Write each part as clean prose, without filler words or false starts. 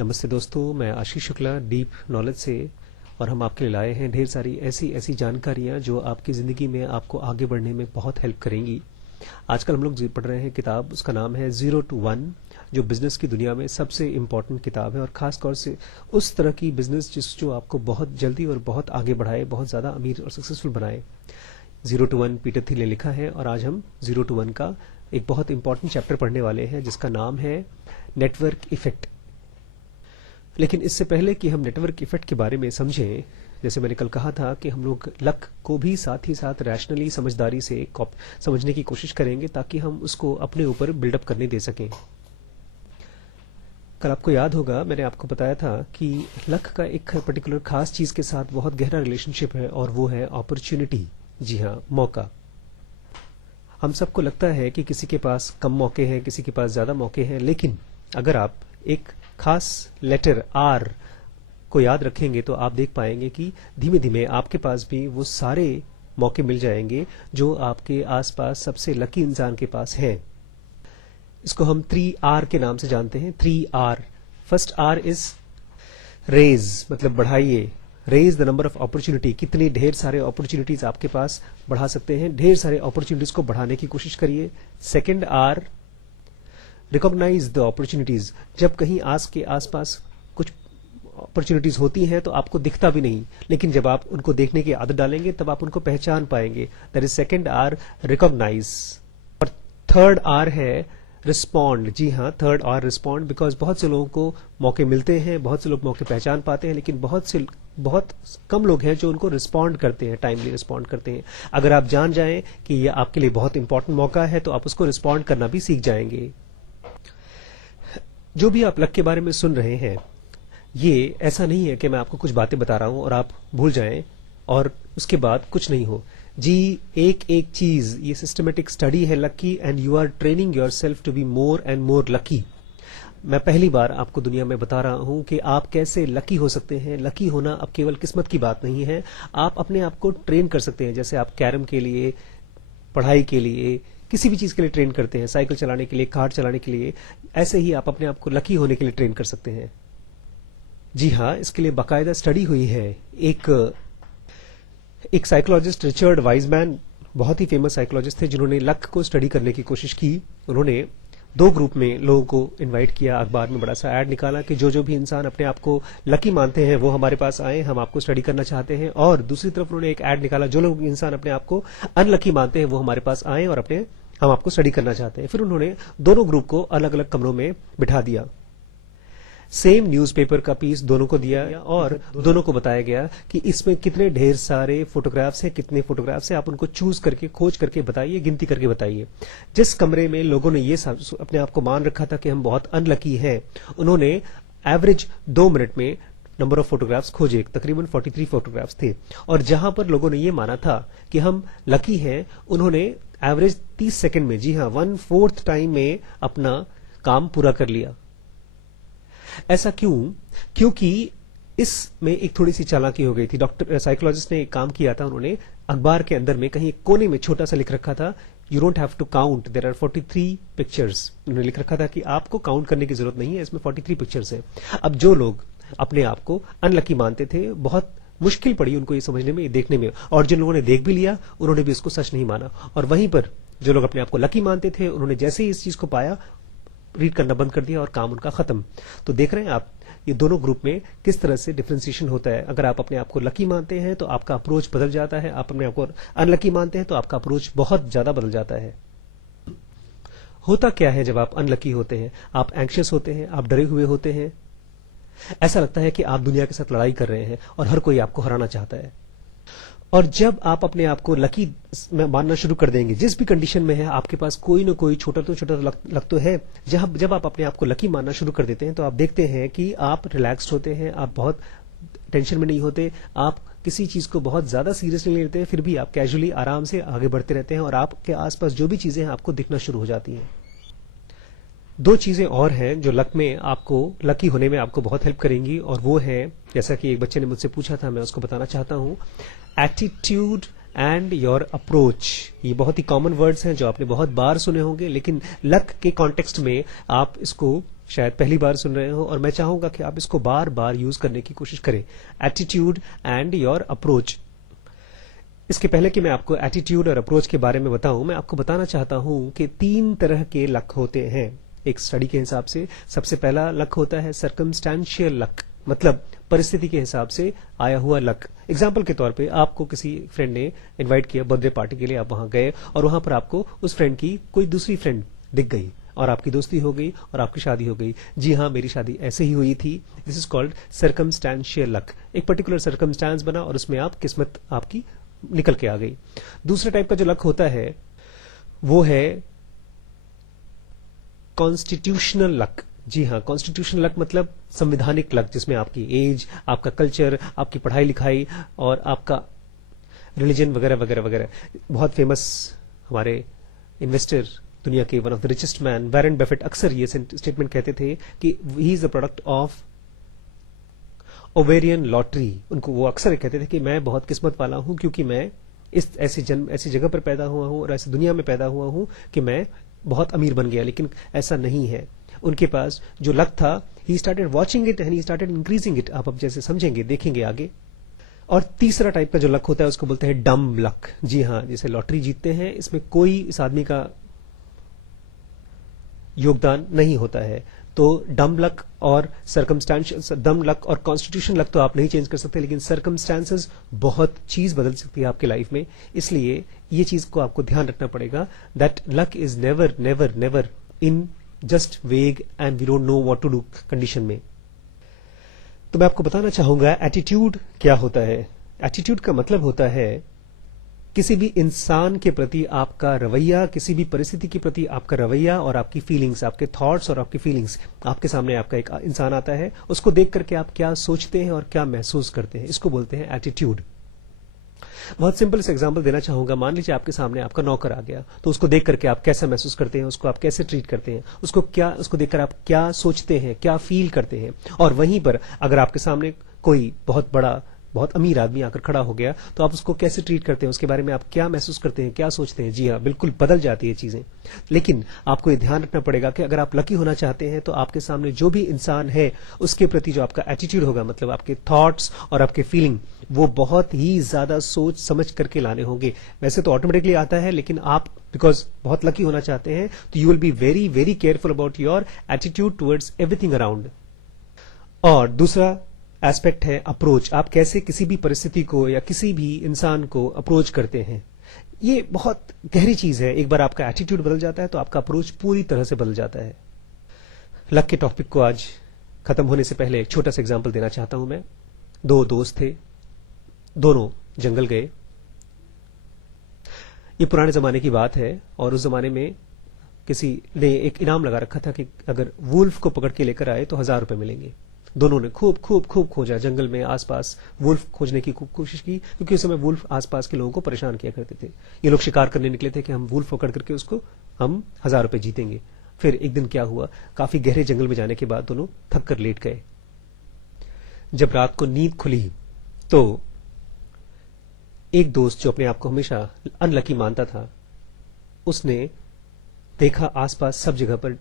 नमस्ते दोस्तों, मैं आशीष शुक्ला डीप नॉलेज से। और हम आपके लिए लाए हैं ढेर सारी ऐसी जानकारियां जो आपकी ज़िंदगी में आपको आगे बढ़ने में बहुत हेल्प करेंगी। आजकल हम लोग पढ़ रहे हैं किताब, उसका नाम है 0 to 1, जो बिजनेस की दुनिया में सबसे इम्पोर्टेंट किताब है और ख़ास तौर से उस तरह की बिजनेस जो आपको बहुत जल्दी और बहुत आगे बढ़ाए, बहुत ज़्यादा अमीर और सक्सेसफुल बनाए। 0 to 1 पीटर थिल ने लिखा है और आज हम 0 to 1 का एक बहुत इंपॉर्टेंट चैप्टर पढ़ने वाले हैं जिसका नाम है नेटवर्क इफेक्ट। लेकिन इससे पहले कि हम नेटवर्क इफेक्ट के बारे में समझें, जैसे मैंने कल कहा था कि हम लोग लक को भी साथ ही साथ रैशनली समझदारी से समझने की कोशिश करेंगे ताकि हम उसको अपने ऊपर बिल्डअप करने दे सकें। कल आपको याद होगा मैंने आपको बताया था कि लक का एक पर्टिकुलर खास चीज के साथ बहुत गहरा रिलेशनशिप है और वो है अपॉर्चुनिटी। जी हाँ, मौका। हम सबको लगता है कि किसी के पास कम मौके हैं, किसी के पास ज्यादा मौके हैं, लेकिन अगर आप एक खास लेटर आर को याद रखेंगे तो आप देख पाएंगे कि धीमे धीमे आपके पास भी वो सारे मौके मिल जाएंगे जो आपके आसपास सबसे लकी इंसान के पास है। इसको हम 3R के नाम से जानते हैं। 3R। First R is raise, मतलब बढ़ाइए। Raise the number of opportunity. कितनी ढेर सारे अपॉर्चुनिटीज आपके पास बढ़ा सकते हैं, ढेर सारे अपॉर्चुनिटीज को बढ़ाने की कोशिश करिए। Second R, recognize the opportunities. जब कहीं के आसपास कुछ अपॉर्चुनिटीज होती हैं तो आपको दिखता भी नहीं, लेकिन जब आप उनको देखने की आदत डालेंगे तब आप उनको पहचान पाएंगे। That is second R, recognize. और थर्ड आर है रिस्पॉन्ड। जी हाँ, थर्ड आर रिस्पॉन्ड, बिकॉज बहुत से लोगों को मौके मिलते हैं, बहुत से लोग मौके पहचान पाते हैं, लेकिन बहुत कम लोग हैं जो उनको रिस्पॉन्ड करते हैं, टाइमली रिस्पॉन्ड करते हैं। अगर आप जान जाएं कि यह आपके लिए बहुत इंपॉर्टेंट मौका है तो आप उसको रिस्पॉन्ड करना भी सीख जाएंगे। जो भी आप लक के बारे में सुन रहे हैं, ये ऐसा नहीं है कि मैं आपको कुछ बातें बता रहा हूं और आप भूल जाएं और उसके बाद कुछ नहीं हो। जी, एक एक चीज, ये सिस्टमेटिक स्टडी है लक की, and you are training yourself to be more and more lucky. मैं पहली बार आपको दुनिया में बता रहा हूं कि आप कैसे लकी हो सकते हैं। लकी होना अब केवल किस्मत की बात नहीं है, आप अपने आप को ट्रेन कर सकते हैं। जैसे आप कैरम के लिए, पढ़ाई के लिए, किसी भी चीज के लिए ट्रेन करते हैं, साइकिल चलाने के लिए, कार चलाने के लिए, ऐसे ही आप अपने आप को लकी होने के लिए ट्रेन कर सकते हैं। जी हाँ, इसके लिए बाकायदा स्टडी हुई है। एक साइकोलॉजिस्ट रिचर्ड वाइजमैन, बहुत ही फेमस साइकोलॉजिस्ट थे, जिन्होंने लक को स्टडी करने की कोशिश की। उन्होंने 2 ग्रुप में लोगों को इनवाइट किया, अखबार में बड़ा सा ऐड निकाला कि जो भी इंसान अपने आप को लकी मानते हैं वो हमारे पास आए, हम आपको स्टडी करना चाहते हैं। और दूसरी तरफ उन्होंने एक ऐड निकाला, जो लोग इंसान अपने आप को अनलकी मानते हैं वो हमारे पास आए और हम आपको स्टडी करना चाहते हैं। फिर उन्होंने दोनों ग्रुप को अलग अलग कमरों में बिठा दिया, सेम न्यूज़पेपर का पीस दोनों को दिया और दोनों को बताया गया कि इसमें कितने ढेर सारे फोटोग्राफ्स हैं, कितने फोटोग्राफ्स हैं, आप उनको चूज करके, खोज करके बताइए, गिनती करके बताइए। जिस कमरे में लोगों ने ये अपने आप को मान रखा था कि हम बहुत अनलकी हैं, उन्होंने एवरेज 2 मिनट में नंबर ऑफ फोटोग्राफ्स खोजे। तकरीबन 43 फोटोग्राफ्स थे। और जहां पर लोगों ने ये माना था कि हम लकी हैं, उन्होंने एवरेज 30 सेकंड में, जी हाँ, 1/4 टाइम में अपना काम पूरा कर लिया। ऐसा क्यों? क्योंकि इसमें एक थोड़ी सी चालाकी हो गई थी। साइकोलॉजिस्ट ने एक काम किया था, उन्होंने अखबार के अंदर में कहीं कोने में छोटा सा लिख रखा था, you don't have to count, there are 43 pictures. उन्होंने लिख रखा था कि आपको काउंट करने की जरूरत नहीं है, इसमें 43 पिक्चर्स हैं। अब जो लोग अपने आप को अनलकी मानते थे, बहुत मुश्किल पड़ी उनको ये समझने में, ये देखने में, और जिन लोगों ने देख भी लिया उन्होंने भी इसको सच नहीं माना। और वहीं पर जो लोग अपने आप को लकी मानते थे, उन्होंने जैसे ही इस चीज को पाया, रीड करना बंद कर दिया और काम उनका खत्म। तो देख रहे हैं आप ये दोनों ग्रुप में किस तरह से डिफरेंशिएशन होता है। अगर आप अपने आप को लकी मानते हैं तो आपका अप्रोच बदल जाता है, आप अपने आप को अनलकी मानते हैं तो आपका अप्रोच बहुत ज्यादा बदल जाता है। होता क्या है जब आप अनलकी होते हैं? आप एंग्शियस होते हैं, आप डरे हुए होते हैं, ऐसा लगता है कि आप दुनिया के साथ लड़ाई कर रहे हैं और हर कोई आपको हराना चाहता है। और जब आप अपने आप को लकी मानना शुरू कर देंगे, जिस भी कंडीशन में है, आपके पास कोई ना कोई छोटा लक तो है। जब आप अपने आप को लकी मानना शुरू कर देते हैं तो आप देखते हैं कि आप रिलैक्स्ड होते हैं, आप बहुत टेंशन में नहीं होते, आप किसी चीज को बहुत ज्यादा सीरियसली नहीं लेते हैं, फिर भी आप कैजुअली आराम से आगे बढ़ते रहते हैं और आपके आसपास जो भी चीजें हैं आपको दिखना शुरू हो जाती हैं। 2 चीजें और हैं जो लकी होने में आपको बहुत हेल्प करेंगी, और वो है, जैसा कि एक बच्चे ने मुझसे पूछा था, मैं उसको बताना चाहता हूं, एटीट्यूड एंड योर अप्रोच। ये बहुत ही कॉमन वर्ड्स हैं जो आपने बहुत बार सुने होंगे, लेकिन लक के कॉन्टेक्स्ट में आप इसको शायद पहली बार सुन रहे हो, और मैं चाहूंगा कि आप इसको बार बार यूज करने की कोशिश करें। Attitude and your approach. इसके पहले कि मैं आपको एटीट्यूड और अप्रोच के बारे में बताऊं, मैं आपको बताना चाहता हूं कि 3 तरह के लक होते हैं एक स्टडी के हिसाब से। सबसे पहला लक होता है सर्कमस्टेंशियल लक, मतलब परिस्थिति के हिसाब से आया हुआ लक। एग्जाम्पल के तौर पे आपको किसी फ्रेंड ने इनवाइट किया बर्थडे पार्टी के लिए, आप वहां गए और वहां पर आपको उस फ्रेंड की कोई दूसरी फ्रेंड दिख गई और आपकी दोस्ती हो गई और आपकी शादी हो गई। जी हाँ, मेरी शादी ऐसे ही हुई थी। This is called circumstantial luck. एक पर्टिकुलर सर्कमस्टांस बना और उसमें आप किस्मत आपकी निकल के आ गई। दूसरे टाइप का जो लक होता है वो है कॉन्स्टिट्यूशनल लक। जी हाँ, कॉन्स्टिट्यूशनल लक मतलब संवैधानिक लक, जिसमें आपकी एज, आपका कल्चर, आपकी पढ़ाई लिखाई और आपका रिलीजन वगैरह वगैरह वगैरह। बहुत फेमस हमारे इन्वेस्टर, दुनिया के one of the richest man Warren Buffett, अक्सर ये स्टेटमेंट कहते थे कि he is the product of ovarian lottery. उनको वो अक्सर कहते थे कि मैं बहुत किस्मत वाला हूं क्योंकि मैं ऐसी जगह पर पैदा हुआ हूं और ऐसी दुनिया में पैदा हुआ हूं कि मैं बहुत अमीर बन गया। लेकिन ऐसा नहीं है। उनके पास जो लक था, he started watching it and he started increasing it. आप अब जैसे समझेंगे, देखेंगे आगे। और तीसरा टाइप का जो लक होता है उसको बोलते हैं डम लक। जी हाँ, जैसे लॉटरी जीतते हैं, इसमें कोई इस आदमी का योगदान नहीं होता है। तो डम लक और सर्कमस्टांशियल, डम लक और कॉन्स्टिट्यूशन लक तो आप नहीं चेंज कर सकते, लेकिन सर्कमस्टांसेस बहुत चीज बदल सकती है आपके लाइफ में। इसलिए ये चीज को आपको ध्यान रखना पड़ेगा that luck is never never never in just vague and we don't know what to do condition में। तो मैं आपको बताना चाहूंगा एटीट्यूड क्या होता है। एटीट्यूड का मतलब होता है किसी भी इंसान के प्रति आपका रवैया, किसी भी परिस्थिति के प्रति आपका रवैया और आपकी फीलिंग्स, आपके थॉट्स और आपकी फीलिंग्स। आपके सामने आपका एक इंसान आता है, उसको देख करके आप क्या सोचते हैं और क्या महसूस करते हैं, इसको बोलते हैं एटीट्यूड। बहुत सिंपल से एग्जांपल देना चाहूंगा। मान लीजिए आपके सामने आपका नौकर आ गया, तो उसको देख करके आप कैसा महसूस करते हैं, उसको आप कैसे ट्रीट करते हैं, उसको देखकर आप क्या सोचते हैं, क्या फील करते हैं। और वहीं पर अगर आपके सामने कोई बहुत अमीर आदमी आकर खड़ा हो गया, तो आप उसको कैसे ट्रीट करते हैं, उसके बारे में आप क्या महसूस करते हैं, क्या सोचते हैं। जी हाँ, बिल्कुल बदल जाती है चीजें। लेकिन आपको ये ध्यान रखना पड़ेगा कि अगर आप लकी होना चाहते हैं तो आपके सामने जो भी इंसान है उसके प्रति जो आपका एटीट्यूड होगा, मतलब आपके थॉट्स और आपके फीलिंग, वो बहुत ही ज्यादा सोच समझ करके लाने होंगे। वैसे तो ऑटोमेटिकली आता है, लेकिन आप बिकॉज बहुत लकी होना चाहते हैं तो you will be very very careful about your attitude towards everything around. और दूसरा एस्पेक्ट है अप्रोच। आप कैसे किसी भी परिस्थिति को या किसी भी इंसान को अप्रोच करते हैं। ये बहुत गहरी चीज है। एक बार आपका एटीट्यूड बदल जाता है तो आपका अप्रोच पूरी तरह से बदल जाता है। लक के टॉपिक को आज खत्म होने से पहले एक छोटा सा एग्जांपल देना चाहता हूं मैं। 2 दोस्त थे, दोनों जंगल गए। ये पुराने जमाने की बात है और उस जमाने में किसी ने एक इनाम लगा रखा था कि अगर वुल्फ को पकड़ के लेकर आए तो 1000 रुपए मिलेंगे। दोनों ने खूब खूब खूब खोजा, जंगल में आसपास वुल्फ खोजने की कोशिश की, क्योंकि उस समय वुल्फ आसपास के लोगों को परेशान किया करते थे। ये लोग शिकार करने निकले थे कि हम वुल्फ पकड़ करके उसको हम 1000 रुपए जीतेंगे। फिर एक दिन क्या हुआ, काफी गहरे जंगल में जाने के बाद दोनों थक कर लेट गए। जब रात को नींद खुली तो एक दोस्त जो अपने आप को हमेशा अनलकी मानता था, उसने देखा आसपास सब जगह पर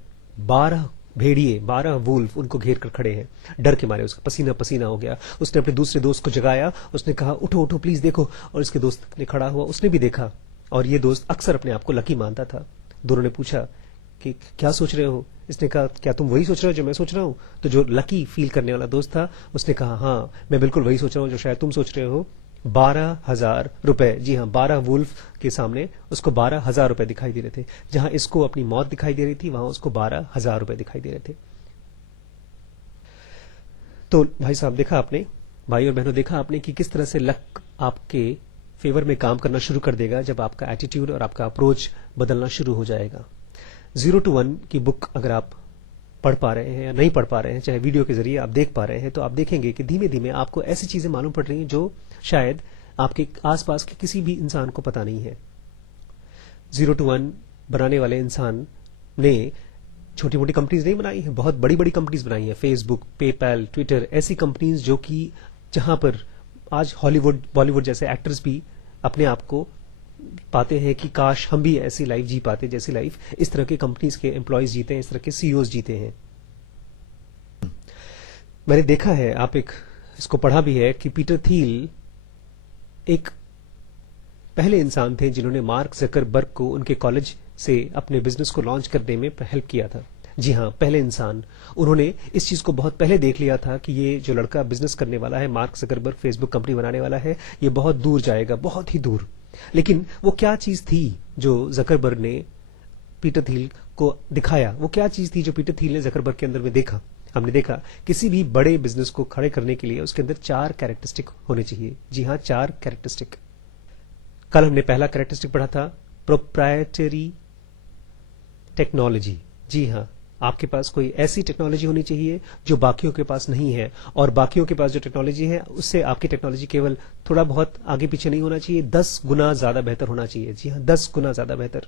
12 भेड़िए, 12 वुल्फ उनको घेर कर खड़े हैं। डर के मारे उसका पसीना पसीना हो गया। उसने अपने दूसरे दोस्त को जगाया, उसने कहा उठो उठो प्लीज देखो। और इसके दोस्त ने खड़ा हुआ, उसने भी देखा। और ये दोस्त अक्सर अपने आप को लकी मानता था। दोनों ने पूछा कि क्या सोच रहे हो। इसने कहा क्या तुम वही सोच रहे हो जो मैं सोच रहा हूं। तो जो लकी फील करने वाला दोस्त था उसने कहा हाँ, मैं बिल्कुल वही सोच रहा हूं जो शायद तुम सोच रहे हो। 12,000 रुपए। जी हाँ, 12 वुल्फ के सामने उसको 12,000 रुपए दिखाई दे रहे थे। जहां इसको अपनी मौत दिखाई दे रही थी, वहां उसको 12,000 रुपए दिखाई दे रहे थे। तो भाई साहब, देखा आपने, भाई और बहनों, देखा आपने कि किस तरह से लक आपके फेवर में काम करना शुरू कर देगा जब आपका एटीट्यूड और आपका अप्रोच बदलना शुरू हो जाएगा। 0 to 1 की बुक अगर आप पढ़ पा रहे हैं या नहीं पढ़ पा रहे हैं, चाहे वीडियो के जरिए आप देख पा रहे हैं, तो आप देखेंगे कि धीमे धीमे आपको ऐसी चीजें मालूम पड़ रही हैं जो शायद आपके आसपास के किसी भी इंसान को पता नहीं है। 0 to 1 बनाने वाले इंसान ने छोटी मोटी कंपनीज नहीं बनाई है, बहुत बड़ी बड़ी कंपनीज बनाई है। फेसबुक, पेपैल, ट्विटर, ऐसी कंपनीज जो कि जहां पर आज हॉलीवुड, बॉलीवुड जैसे एक्टर्स भी अपने आप को पाते हैं कि काश हम भी ऐसी लाइफ जी पाते जैसी लाइफ इस तरह के कंपनीज के एम्प्लॉयज जीते हैं, इस तरह के सीईओज जीते हैं। मैंने देखा है, आप एक इसको पढ़ा भी है कि पीटर थील एक पहले इंसान थे जिन्होंने मार्क जकरबर्ग को उनके कॉलेज से अपने बिजनेस को लॉन्च करने में हेल्प किया था। जी हां, पहले इंसान। उन्होंने इस चीज को बहुत पहले देख लिया था कि ये जो लड़का बिजनेस करने वाला है, मार्क जकरबर्ग फेसबुक कंपनी बनाने वाला है, ये बहुत दूर जाएगा, बहुत ही दूर। लेकिन वो क्या चीज थी जो जकरबर्ग ने पीटर थील को दिखाया? वो क्या चीज थी जो पीटर थील ने जकरबर्ग के अंदर में देखा? हमने देखा किसी भी बड़े बिजनेस को खड़े करने के लिए उसके अंदर 4 कैरेक्टरिस्टिक होने चाहिए। जी हां, 4 कैरेक्टरिस्टिक। कल हमने पहला कैरेक्टरिस्टिक पढ़ा था, प्रोप्राइटरी टेक्नोलॉजी। जी हां, आपके पास कोई ऐसी टेक्नोलॉजी होनी चाहिए जो बाकियों के पास नहीं है, और बाकियों के पास जो टेक्नोलॉजी है उससे आपकी टेक्नोलॉजी केवल थोड़ा बहुत आगे पीछे नहीं होना चाहिए, 10 गुना ज्यादा बेहतर होना चाहिए। जी हां, 10 गुना ज्यादा बेहतर।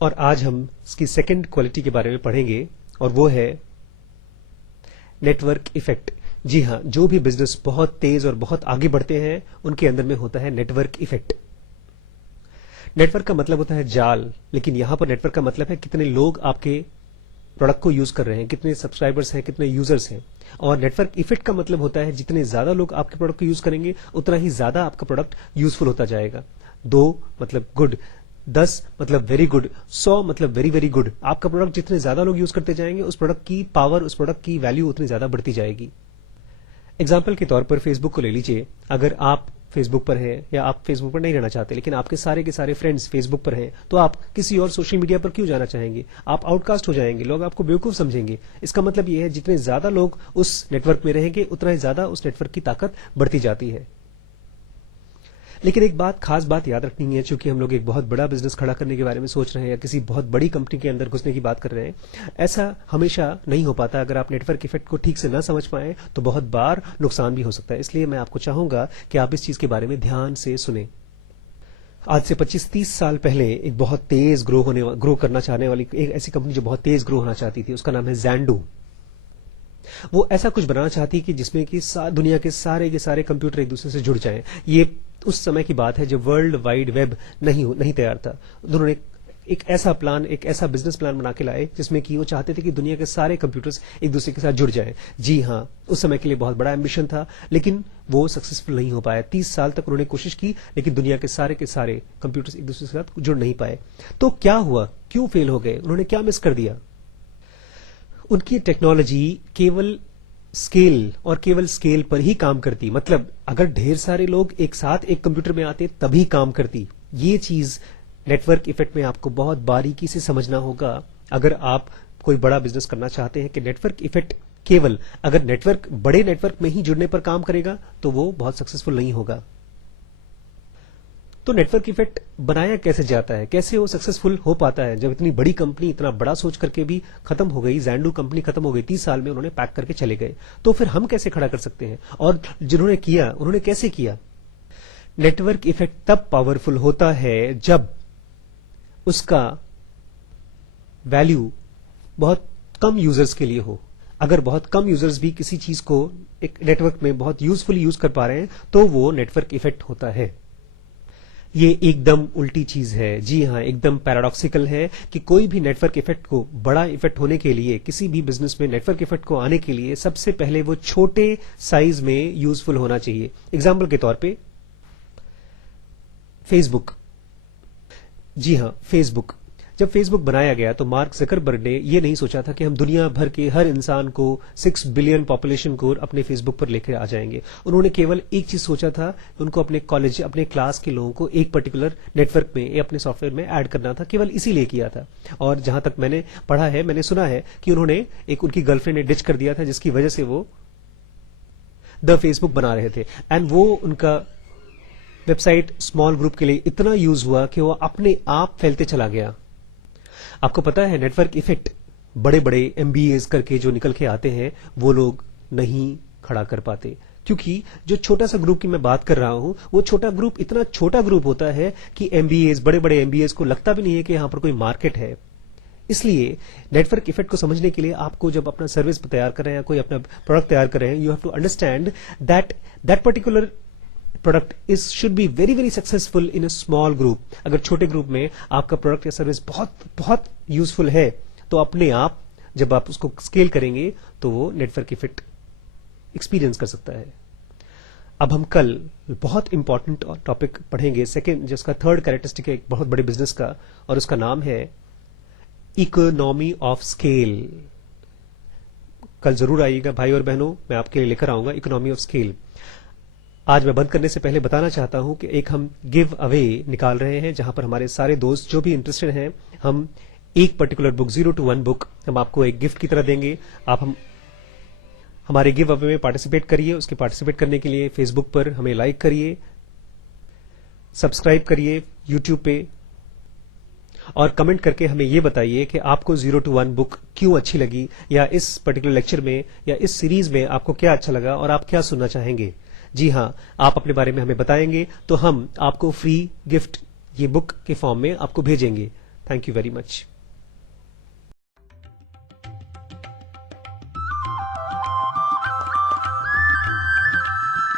और आज हम इसकी सेकंड क्वालिटी के बारे में पढ़ेंगे, और वो है नेटवर्क इफेक्ट। जी हां, जो भी बिजनेस बहुत तेज और बहुत आगे बढ़ते हैं उनके अंदर में होता है नेटवर्क इफेक्ट। नेटवर्क का मतलब होता है जाल, लेकिन यहां पर नेटवर्क का मतलब है कितने लोग आपके प्रोडक्ट को यूज कर रहे हैं, कितने सब्सक्राइबर्स हैं, कितने यूजर्स हैं। और नेटवर्क इफेक्ट का मतलब होता है जितने ज्यादा लोग आपके प्रोडक्ट को यूज करेंगे उतना ही ज्यादा आपका प्रोडक्ट यूजफुल होता जाएगा। 2 मतलब गुड, 10 मतलब वेरी गुड, 100 मतलब वेरी वेरी गुड। आपका प्रोडक्ट जितने ज्यादा लोग यूज करते जाएंगे उस प्रोडक्ट की पावर, उस प्रोडक्ट की वैल्यू उतनी ज्यादा बढ़ती जाएगी। एग्जाम्पल के तौर पर फेसबुक को ले लीजिए। अगर आप फेसबुक पर हैं या आप फेसबुक पर नहीं रहना चाहते लेकिन आपके सारे के सारे फ्रेंड्स फेसबुक पर हैं, तो आप किसी और सोशल मीडिया पर क्यों जाना चाहेंगे? आप आउटकास्ट हो जाएंगे, लोग आपको बेवकूफ समझेंगे। इसका मतलब यह है जितने ज्यादा लोग उस नेटवर्क में रहेंगे उतना ही ज्यादा उस नेटवर्क की ताकत बढ़ती जाती है। लेकिन एक खास बात याद रखनी है, चूंकि हम लोग एक बहुत बड़ा बिजनेस खड़ा करने के बारे में सोच रहे हैं या किसी बहुत बड़ी कंपनी के अंदर घुसने की बात कर रहे हैं, ऐसा हमेशा नहीं हो पाता। अगर आप नेटवर्क इफेक्ट को ठीक से ना समझ पाए तो बहुत बार नुकसान भी हो सकता है। इसलिए मैं आपको चाहूंगा कि आप इस चीज के बारे में ध्यान से सुने। आज से 25-30 साल पहले एक बहुत तेज ग्रो करना चाहने वाली एक ऐसी कंपनी जो बहुत तेज ग्रो होना चाहती थी, उसका नाम है ज़ैंडू। वो ऐसा कुछ बनाना चाहती कि जिसमें कि दुनिया के सारे कंप्यूटर एक दूसरे से जुड़ जाएं। ये उस समय की बात है जब वर्ल्ड वाइड वेब नहीं तैयार था। उन्होंने एक ऐसा बिजनेस प्लान बना के लाए जिसमें कि वो चाहते थे कि दुनिया के सारे कंप्यूटर्स एक दूसरे के साथ जुड़ जाएं। जी हां, उस समय के लिए बहुत बड़ा एम्बिशन था, लेकिन वो सक्सेसफुल नहीं हो पाया। 30 साल तक उन्होंने कोशिश की, लेकिन दुनिया के सारे कंप्यूटर्स एक दूसरे के साथ जुड़ नहीं पाए। तो क्या हुआ? क्यों फेल हो गए? उन्होंने क्या मिस कर दिया? उनकी टेक्नोलॉजी केवल स्केल पर ही काम करती। मतलब अगर ढेर सारे लोग एक साथ एक कंप्यूटर में आते तभी काम करती। ये चीज नेटवर्क इफेक्ट में आपको बहुत बारीकी से समझना होगा अगर आप कोई बड़ा बिजनेस करना चाहते हैं कि नेटवर्क इफेक्ट केवल अगर बड़े नेटवर्क में ही जुड़ने पर काम करेगा तो वो बहुत सक्सेसफुल नहीं होगा। तो नेटवर्क इफेक्ट बनाया कैसे जाता है, कैसे वो सक्सेसफुल हो पाता है जब इतनी बड़ी कंपनी इतना बड़ा सोच करके भी खत्म हो गई? ज़ैंडू कंपनी खत्म हो गई, 30 साल में उन्होंने पैक करके चले गए। तो फिर हम कैसे खड़ा कर सकते हैं? और जिन्होंने किया उन्होंने कैसे किया? नेटवर्क इफेक्ट तब पावरफुल होता है जब उसका वैल्यू बहुत कम यूजर्स के लिए हो। अगर बहुत कम यूजर्स भी किसी चीज को एक नेटवर्क में बहुत यूजफुली यूज कर पा रहे हैं तो वो नेटवर्क इफेक्ट होता है। ये एकदम उल्टी चीज है। जी हां, एकदम पैराडॉक्सिकल है कि कोई भी नेटवर्क इफेक्ट को बड़ा इफेक्ट होने के लिए, किसी भी बिजनेस में नेटवर्क इफेक्ट को आने के लिए सबसे पहले वो छोटे साइज में यूजफुल होना चाहिए। एग्जाम्पल के तौर पे फेसबुक। जी हां, फेसबुक। जब फेसबुक बनाया गया तो मार्क जकरबर्ग ने यह नहीं सोचा था कि हम दुनिया भर के हर इंसान को 6 बिलियन पॉपुलेशन को अपने फेसबुक पर लेकर आ जाएंगे। उन्होंने केवल एक चीज सोचा था, उनको अपने कॉलेज, अपने क्लास के लोगों को एक पर्टिकुलर नेटवर्क में या अपने सॉफ्टवेयर में ऐड करना था, केवल इसीलिए किया था। और जहां तक मैंने पढ़ा है, मैंने सुना है कि उन्होंने उनकी गर्लफ्रेंड ने डिच कर दिया था जिसकी वजह से वो द फेसबुक बना रहे थे। एंड वो उनका वेबसाइट स्मॉल ग्रुप के लिए इतना यूज हुआ कि वो अपने आप फैलते चला गया। आपको पता है नेटवर्क इफेक्ट बड़े बड़े MBAs करके जो निकल के आते हैं वो लोग नहीं खड़ा कर पाते, क्योंकि जो छोटा सा ग्रुप की मैं बात कर रहा हूं वो छोटा ग्रुप इतना छोटा ग्रुप होता है कि बड़े बड़े MBAs को लगता भी नहीं है कि यहां पर कोई मार्केट है। इसलिए नेटवर्क इफेक्ट को समझने के लिए आपको जब अपना सर्विस तैयार कर रहे हैं या कोई अपना प्रोडक्ट तैयार कर रहे हैं, you have to understand that particular product is should be very very successful in a small group. अगर छोटे ग्रुप में आपका प्रोडक्ट या सर्विस बहुत बहुत यूजफुल है तो अपने आप जब आप उसको स्केल करेंगे तो वो नेटवर्क इफेक्ट एक्सपीरियंस कर सकता है। अब हम कल बहुत इंपॉर्टेंट टॉपिक पढ़ेंगे, सेकेंड जिसका थर्ड कैरेक्टरिस्टिक है एक बहुत बड़े बिजनेस का, और उसका नाम है इकोनॉमी ऑफ स्केल। कल जरूर आइएगा भाई और बहनों, मैं आपके लिए लेकर आऊंगा इकोनॉमी ऑफ स्केल। आज मैं बंद करने से पहले बताना चाहता हूं कि एक हम गिव अवे निकाल रहे हैं जहां पर हमारे सारे दोस्त जो भी इंटरेस्टेड हैं, हम एक पर्टिकुलर बुक 0 to 1 बुक हम आपको एक गिफ्ट की तरह देंगे। आप हमारे गिव अवे में पार्टिसिपेट करिए। उसके पार्टिसिपेट करने के लिए फेसबुक पर हमें लाइक करिए, सब्सक्राइब करिए यूट्यूब पे, और कमेंट करके हमें यह बताइए कि आपको 0 to 1 बुक क्यों अच्छी लगी, या इस पर्टिकुलर लेक्चर में या इस सीरीज में आपको क्या अच्छा लगा और आप क्या सुनना चाहेंगे। जी हां, आप अपने बारे में हमें बताएंगे तो हम आपको फ्री गिफ्ट ये बुक के फॉर्म में आपको भेजेंगे। Thank you very much.